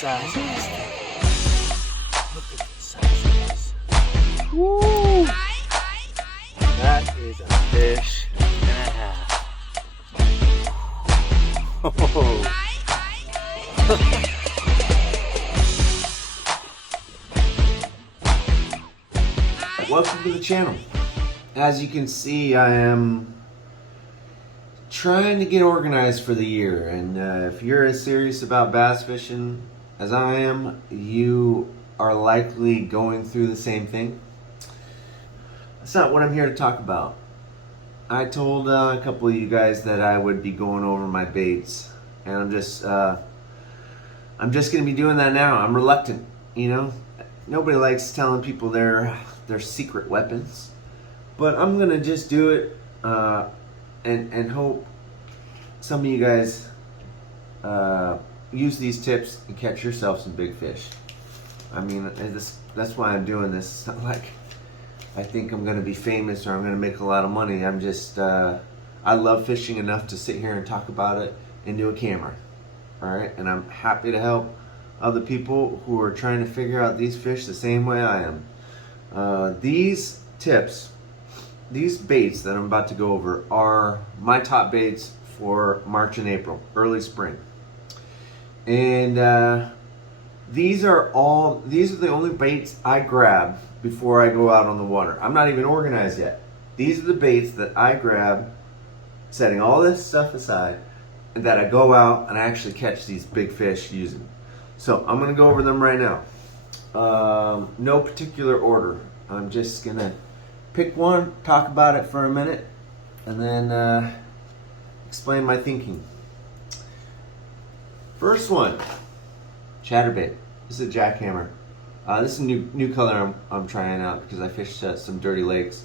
size of this thing. Look at the size of this. Woo! That is a fish and a half. Oh. Welcome to the channel. As you can see, I am trying to get organized for the year, and if you're as serious about bass fishing as I am, you are likely going through the same thing. That's not what I'm here to talk about. I told a couple of you guys that I would be going over my baits, and I'm just going to be doing that now. I'm reluctant, you know. Nobody likes telling people their secret weapons, but I'm gonna just do it and hope some of you guys use these tips and catch yourself some big fish. I mean, that's why I'm doing this. It's not like I think I'm gonna be famous or I'm gonna make a lot of money. I'm just I love fishing enough to sit here and talk about it into a camera. All right, and I'm happy to help other people who are trying to figure out these fish the same way I am. These tips, these baits that I'm about to go over are my top baits for March and April, early spring. And these are the only baits I grab before I go out on the water. I'm not even organized yet. These are the baits that I grab, setting all this stuff aside, and that I go out and I actually catch these big fish using. So I'm gonna go over them right now. No particular order. I'm just gonna pick one, talk about it for a minute, and then explain my thinking. First one, chatterbait. This is a jackhammer. This is a new color I'm trying out because I fished some dirty lakes.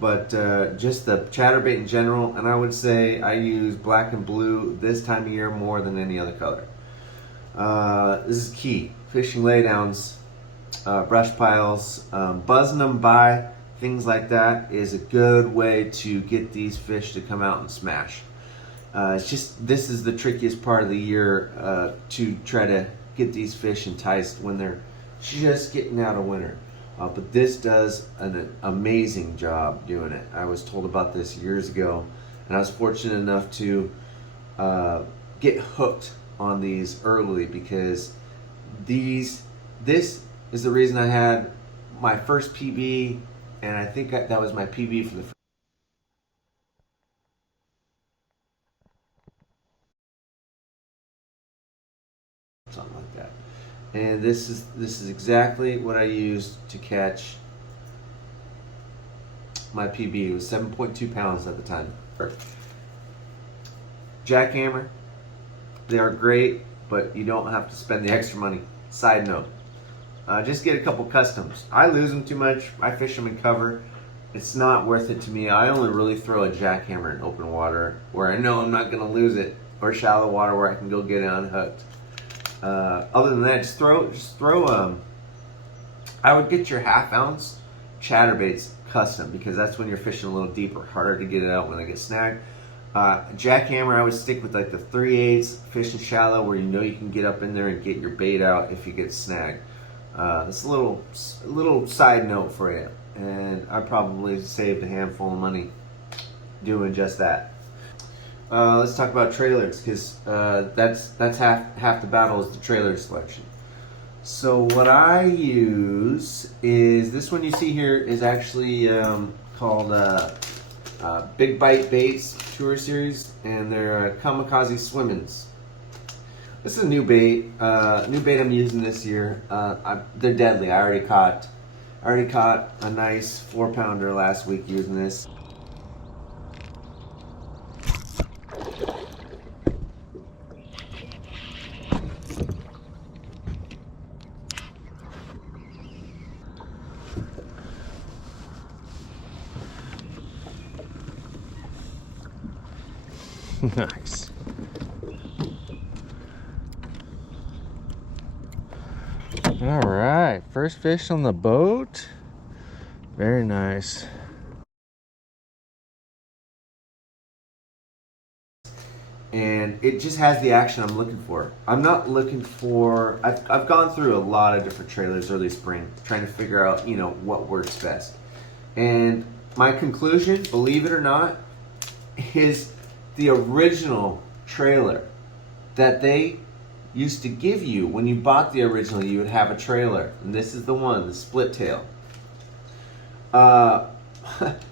But just the chatterbait in general, and I would say I use black and blue this time of year more than any other color. This is key. Fishing laydowns, brush piles, buzzing them by, things like that is a good way to get these fish to come out and smash. It's just, this is the trickiest part of the year to try to get these fish enticed when they're just getting out of winter. But this does an amazing job doing it. I was told about this years ago, and I was fortunate enough to get hooked on these early because this is the reason I had my first PB, and I think that was my PB for the something like that. And this is exactly what I used to catch my PB. It was 7.2 pounds at the time. Jackhammer, they are great, but you don't have to spend the extra money. Side note, just get a couple customs. I lose them too much. I fish them in cover. It's not worth it to me. I only really throw a jackhammer in open water where I know I'm not gonna lose it, or shallow water where I can go get it unhooked. Other than that, just throw I would get your 1/2 ounce chatterbaits custom because that's when you're fishing a little deeper, harder to get it out when they get snagged. Jackhammer, I would stick with like the 3/8, fishing shallow where you know you can get up in there and get your bait out if you get snagged. That's a little side note for you, and I probably saved a handful of money doing just that. Let's talk about trailers because that's half the battle is the trailer selection. So what I use is this one you see here is actually called Big Bite Baits Tour Series, and they're Kamikaze Swimmins. This is a new bait I'm using this year. They're deadly. I already caught a nice 4-pounder last week using this. Nice. All right, first fish on the boat. Very nice. and it just has the action I'm looking for. I'm not looking for. I've gone through a lot of different trailers early spring, trying to figure out what works best. And my conclusion, believe it or not, is the original trailer that they used to give you when you bought the original. You would have a trailer, and this is the one, the split tail.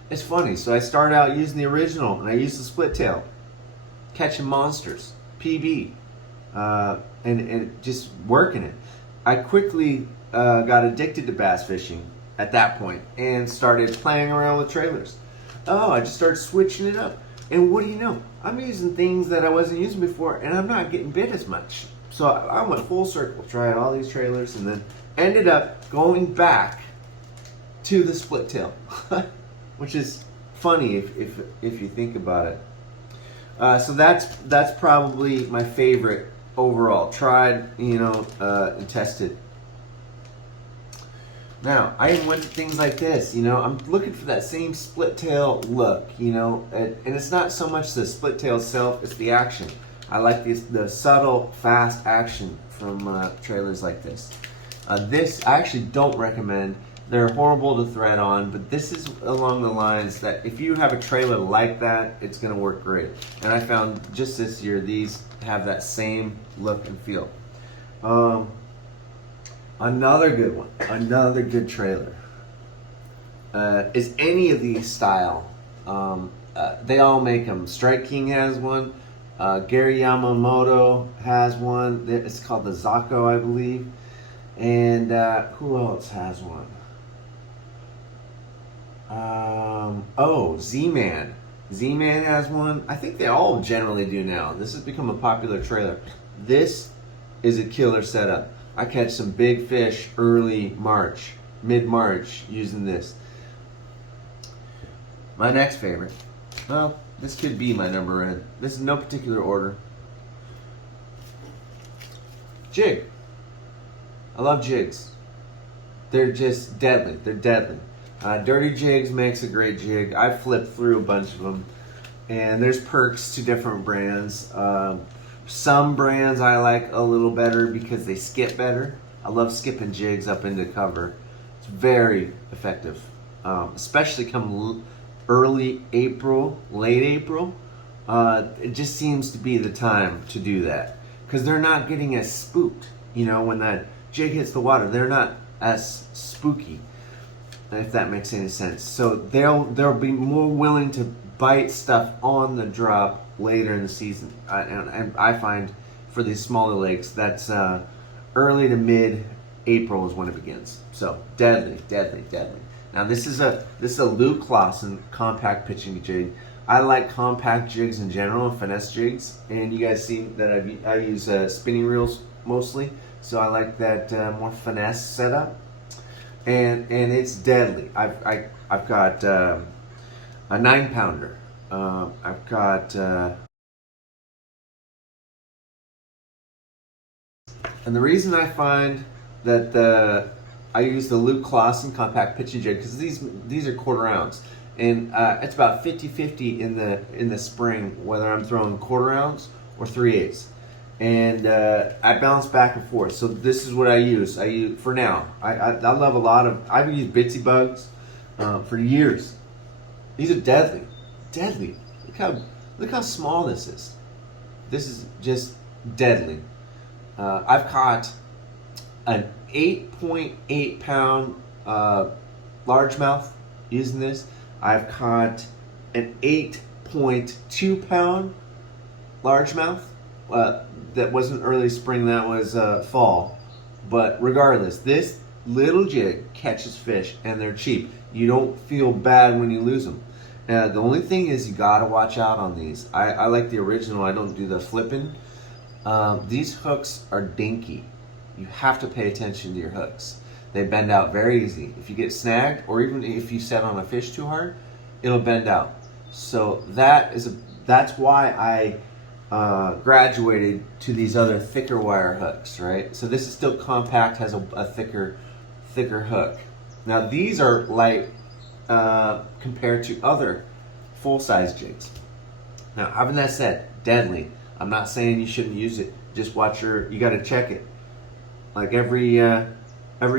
It's funny. So I started out using the original, and I used the split tail, catching monsters, PB, and just working it. I quickly got addicted to bass fishing at that point and started playing around with trailers. I just started switching it up. And what do you know? I'm using things that I wasn't using before, and I'm not getting bit as much. So I went full circle, tried all these trailers, and then ended up going back to the split tail, which is funny if you think about it. So that's probably my favorite overall. Tried, and tested. Now, I even went to things like this, I'm looking for that same split tail look, and it's not so much the split tail itself, it's the action. I like the subtle, fast action from trailers like this. This I actually don't recommend. They're horrible to thread on, but this is along the lines that if you have a trailer like that, it's going to work great. And I found just this year, these have that same look and feel. Another good one, another good trailer, is any of these style. They all make them. Strike King has one. Gary Yamamoto has one. It's called the Zako, I believe. And who else has one? Z-Man. Z-Man has one. I think they all generally do now. This has become a popular trailer. This is a killer setup. I catch some big fish early March, mid-March using this. My next favorite. Well, this could be my number one. This is no particular order. Jig. I love jigs. They're just deadly. They're deadly. Dirty Jigs makes a great jig. I flipped through a bunch of them. And there's perks to different brands. Some brands I like a little better because they skip better. I love skipping jigs up into cover. It's very effective. Especially come early April, late April. It just seems to be the time to do that. Because they're not getting as spooked. When that jig hits the water, they're not as spooky. If that makes any sense. So they'll be more willing to bite stuff on the drop later in the season. And I find for these smaller lakes, that's early to mid-April is when it begins. So deadly, deadly, deadly. Now this is a Luke Clausen compact pitching jig. I like compact jigs in general, Finesse jigs, and you guys see that I use spinning reels mostly. So I like that more finesse setup. And it's deadly. I've got a 9-pounder. I've got and the reason I find that I use the Luke Clausen compact pitching jig because these are quarter ounce, and it's about 50-50 in the spring whether I'm throwing quarter ounce or 3/8. And I bounce back and forth. So this is what I use. For now. I love a lot of. I've used Bitsy Bugs for years. These are deadly, deadly. Look how small this is. This is just deadly. I've caught an 8.8 pound largemouth using this. I've caught an 8.2 pound largemouth. That wasn't early spring, that was fall. But regardless, this little jig catches fish and they're cheap. You don't feel bad when you lose them. The only thing is you gotta watch out on these. I like the original, I don't do the flipping. These hooks are dinky. You have to pay attention to your hooks. They bend out very easy. If you get snagged, or even if you set on a fish too hard, it'll bend out. So that's why I graduated to these other thicker wire hooks, right? So this is still compact, has a thicker hook. Now these are light compared to other full-size jigs. Now having that said, deadly. I'm not saying you shouldn't use it. Just watch you got to check it. Like every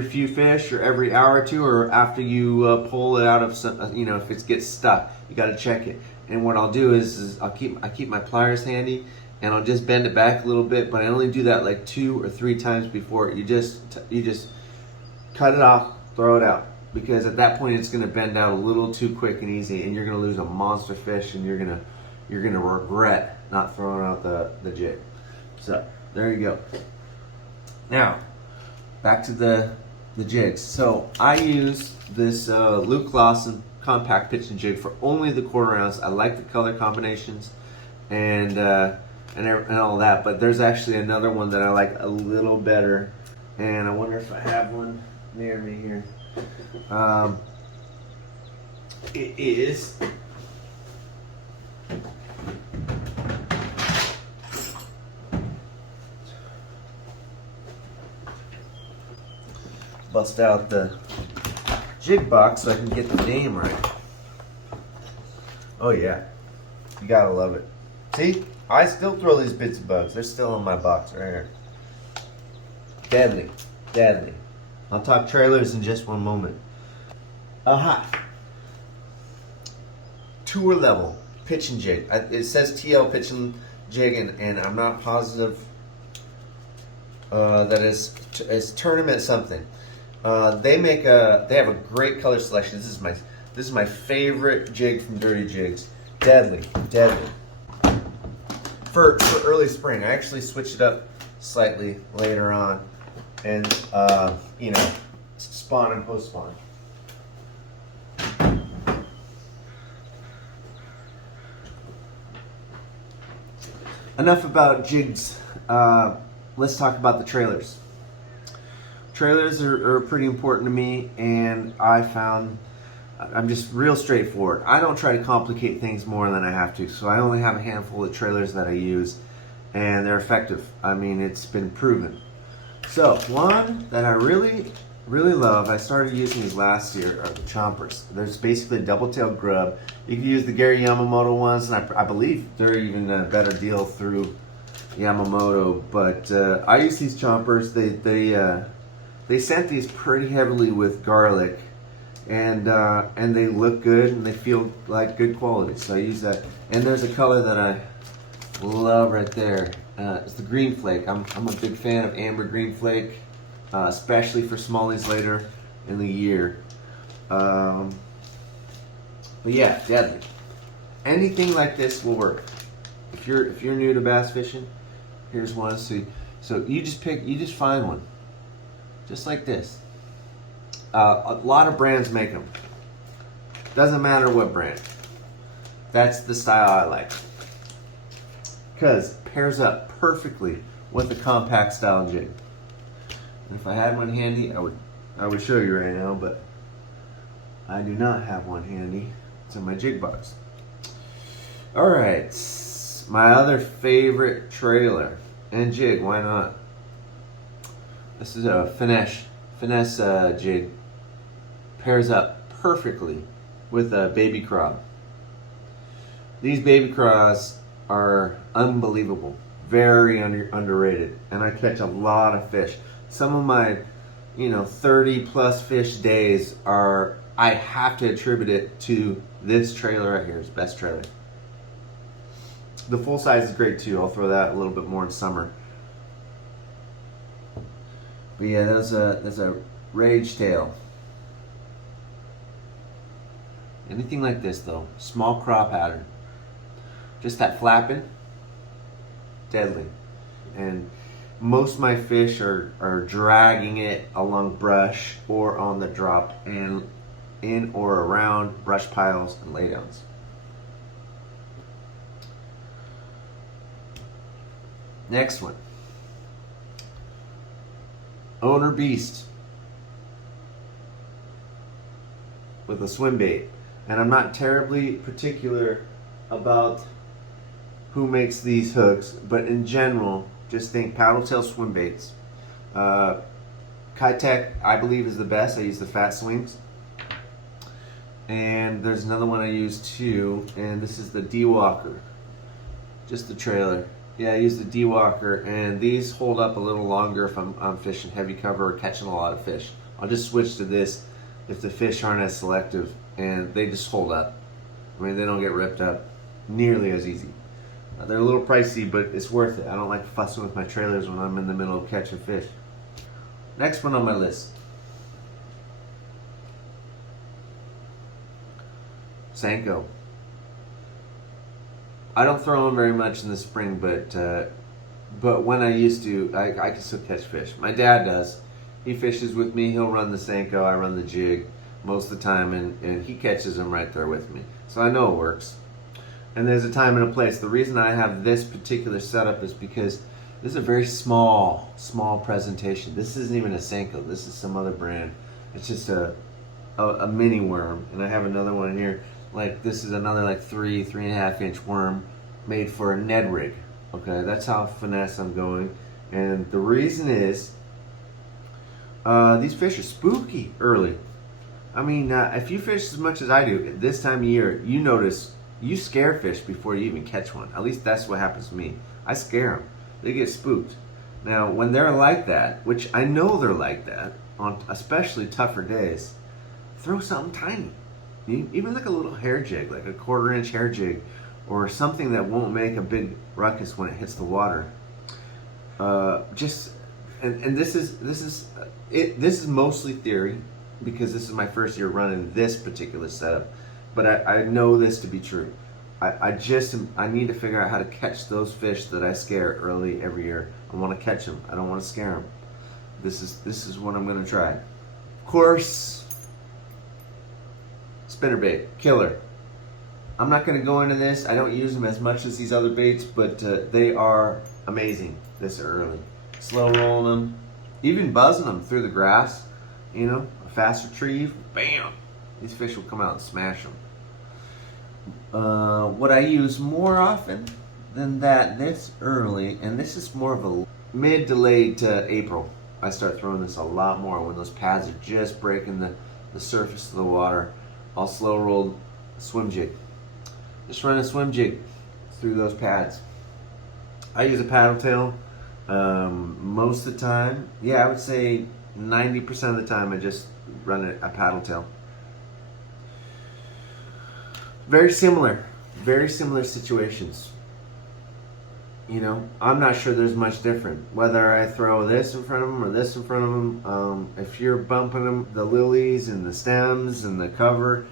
few fish or every hour or two, or after you pull it out of some, if it gets stuck, you got to check it. And what I'll do is I keep my pliers handy, and I'll just bend it back a little bit, but I only do that like 2 or 3 times before you just cut it off, throw it out, because at that point it's going to bend out a little too quick and easy, and you're going to lose a monster fish, and you're going to regret not throwing out the jig. So there you go. Now back to the jigs. So I use this Luke Lawson compact pitch and jig for only the 1/4 ounce. I like the color combinations and all that, but there's actually another one that I like a little better, and I wonder if I have one near me here. It is bust out the jig box so I can get the name right. Oh yeah, you gotta love it. See, I still throw these bits of bugs. They're still in my box right here. Deadly, deadly. I'll talk trailers in just one moment. Aha. Tour level pitch and jig. It says TL pitch and jig, and I'm not positive that it's tournament something. They have a great color selection. This is my favorite jig from Dirty Jigs. Deadly, deadly. For early spring, I actually switched it up slightly later on, and spawn and post spawn. Enough about jigs. Let's talk about the trailers. Trailers are pretty important to me, and I found I'm just real straightforward. I don't try to complicate things more than I have to, so I only have a handful of trailers that I use, and they're effective. I mean, it's been proven. So one that I really love, I started using these last year, are the chompers. There's basically a double-tailed grub. You can use the Gary Yamamoto ones, and I believe they're even a better deal through Yamamoto. But I use these chompers. They scent these pretty heavily with garlic, and they look good and they feel like good quality. So I use that. And there's a color that I love right there. It's the green flake. I'm a big fan of amber green flake, especially for smallies later in the year. But yeah, deadly. Anything like this will work. If you're new to bass fishing, here's one. So you just find one, just like this. A lot of brands make them. Doesn't matter what brand. That's the style I like, because pairs up perfectly with a compact style jig. And if I had one handy, I would show you right now, but I do not have one handy. It's in my jig box. All right, my other favorite trailer and jig. Why not? This is a finesse jig. Pairs up perfectly with a baby craw. These baby craws are unbelievable, very underrated, and I catch a lot of fish. Some of my 30 plus fish days I have to attribute it to this trailer right here. It's the best trailer. The full size is great too. I'll throw that a little bit more in summer. But yeah, there's a rage tail. Anything like this though, small craw pattern. Just that flapping, deadly. And most of my fish are dragging it along brush or on the drop and in or around brush piles and laydowns. Next one. Owner Beast with a swim bait. And I'm not terribly particular about who makes these hooks, but in general, just think paddle tail swim baits. Kitech, I believe, is the best. I use the fat swings. And there's another one I use too, and this is the D Walker. Just the trailer. Yeah, I use the D-Walker, and these hold up a little longer if I'm fishing heavy cover or catching a lot of fish. I'll just switch to this if the fish aren't as selective, and they just hold up. I mean, they don't get ripped up nearly as easy. They're a little pricey, but it's worth it. I don't like fussing with my trailers when I'm in the middle of catching fish. Next one on my list. Senko. I don't throw them very much in the spring, but when I used to, I can still catch fish. My dad does. He fishes with me. He'll run the Senko. I run the jig most of the time, and he catches them right there with me. So I know it works. And there's a time and a place. The reason I have this particular setup is because this is a very small presentation. This isn't even a Senko. This is some other brand. It's just a mini worm, and I have another one here. Like this is another like 3.5 inch worm made for a Ned rig. Okay, that's how finesse I'm going. And the reason is these fish are spooky early. I mean, if you fish as much as I do at this time of year, you notice you scare fish before you even catch one. At least that's what happens to me. I scare them. They get spooked. Now, when they're like that, which I know they're like that, on especially tougher days, throw something tiny. Even like a little hair jig, like a 1/4 inch hair jig, or something that won't make a big ruckus when it hits the water. This is mostly theory because this is my first year running this particular setup, but I know this to be true. I need to figure out how to catch those fish that I scare early every year. I want to catch them. I don't want to scare them. This is what I'm going to try. Of course, spinnerbait, killer. I'm not going to go into this. I don't use them as much as these other baits, but they are amazing this early. Slow rolling them, even buzzing them through the grass. You know, a fast retrieve, bam! These fish will come out and smash them. What I use more often than that this early, and this is more of a mid to late April. I start throwing this a lot more when those pads are just breaking the surface of the water. I'll slow roll a swim jig. Just run a swim jig through those pads. I use a paddle tail most of the time. Yeah, I would say 90% of the time I just run a paddle tail. Very similar situations. You know, I'm not sure there's much different. Whether I throw this in front of them or this in front of them, if you're bumping them, the lilies and the stems and the cover,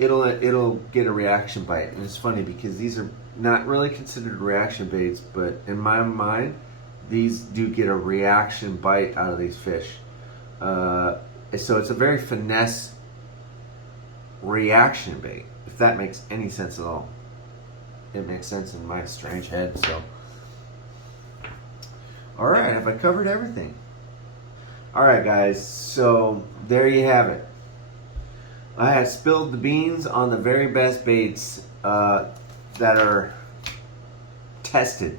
it'll get a reaction bite. And it's funny because these are not really considered reaction baits, but in my mind, these do get a reaction bite out of these fish. So it's a very finesse reaction bait, if that makes any sense at all. It makes sense in my strange head. So, all right, have I covered everything? All right, guys. So there you have it. I had spilled the beans on the very best baits that are tested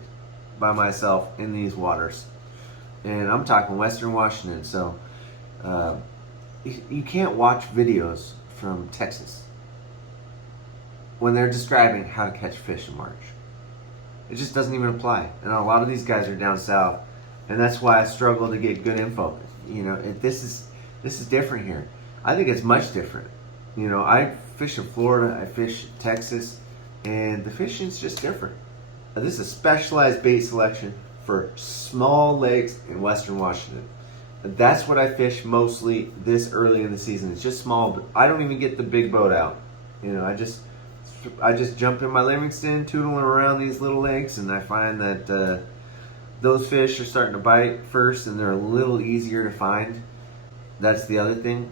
by myself in these waters, and I'm talking Western Washington. So you can't watch videos from Texas when they're describing how to catch fish in March. It just doesn't even apply. And a lot of these guys are down south, and that's why I struggle to get good info. You know, this is different here. I think it's much different. You know, I fish in Florida, I fish in Texas, and the fishing's just different. This is a specialized bait selection for small lakes in Western Washington. That's what I fish mostly this early in the season. It's just small, but I don't even get the big boat out. You know, I just jump in my Livingston, tootling around these little lakes, and I find that those fish are starting to bite first, and they're a little easier to find. That's the other thing.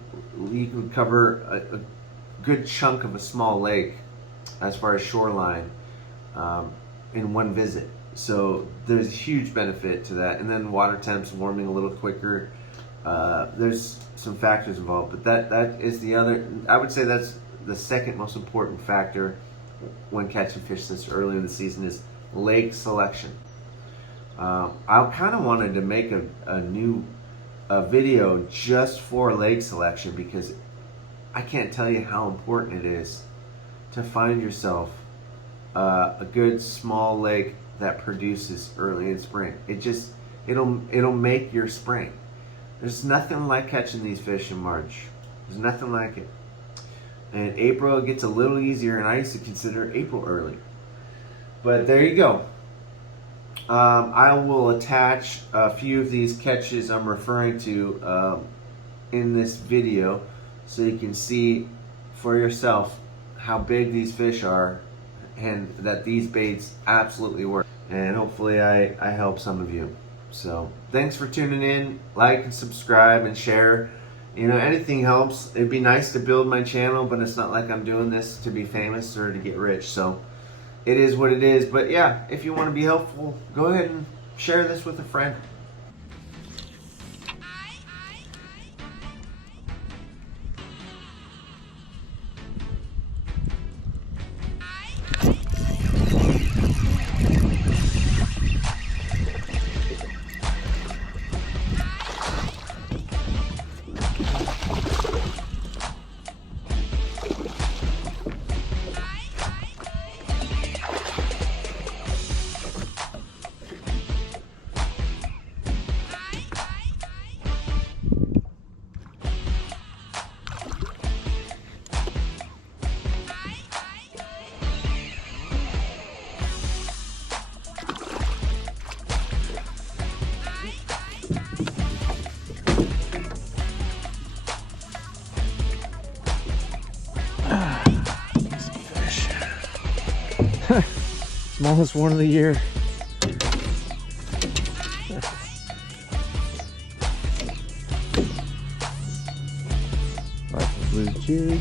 You can cover a good chunk of a small lake as far as shoreline in one visit. So there's a huge benefit to that. And then water temps warming a little quicker. There's some factors involved, but that is the other. I would say that's the second most important factor when catching fish this early in the season is lake selection. I kind of wanted to make a new video just for lake selection because I can't tell you how important it is to find yourself a good small lake that produces early in spring. It'll make your spring. There's nothing like catching these fish in March. There's nothing like it. And April gets a little easier, and I used to consider April early. But there you go. I will attach a few of these catches I'm referring to in this video, so you can see for yourself how big these fish are, and that these baits absolutely work. And hopefully I help some of you. So thanks for tuning in. Like and subscribe and share. You know, anything helps. It'd be nice to build my channel, but it's not like I'm doing this to be famous or to get rich. So it is what it is. But yeah, if you want to be helpful, go ahead and share this with a friend. Smallest one of the year. Like a blue jig.